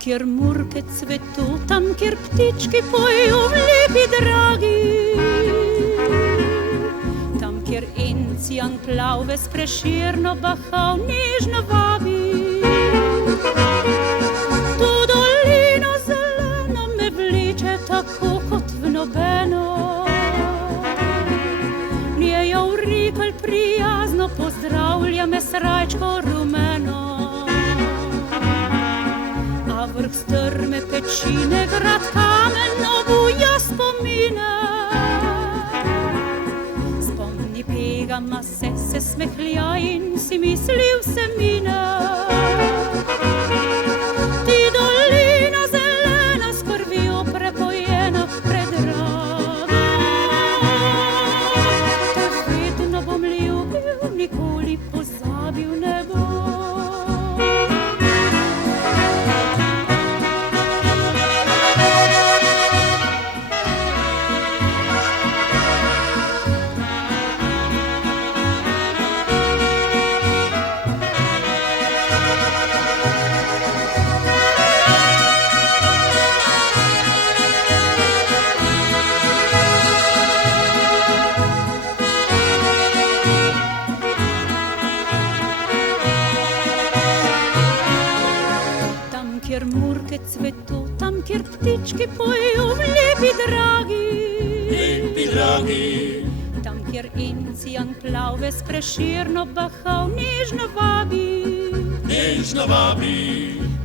kjer murke cvetu, tam, kjer ptički pojejo v lepi dragi, tam, kjer encijan plavve s Prešerno bahal nežno vabi. Tu dolino zeleno me vleče tako kot v nobeno, njejo vrikelj prijazno pozdravlja me srajčko rumeno. A vrh strme pečine, grad kamen obuja spomine. Spomni pegama se smehlja in si mislil se mine. Ti dolina zelena s krvjo prepojena, predraga, te vedno bom ljubil, nikoli pozabil ne bom. Kjer murke cvetu, tam, kjer ptički pojejo v lepi dragi, tam, kjer encijan plavve s Prešerno bahal nežno vabi,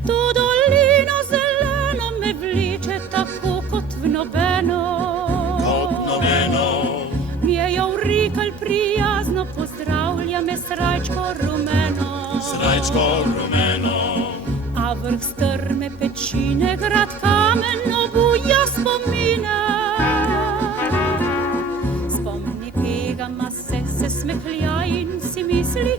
tu dolino zeleno me vleče tako kot v nobeno, njejo vrikelj prijazno pozdravlja me srajčko rumeno. A vrh strme pečine, grad kamen obuja spomine. Spomni pegama se smehlja in si misli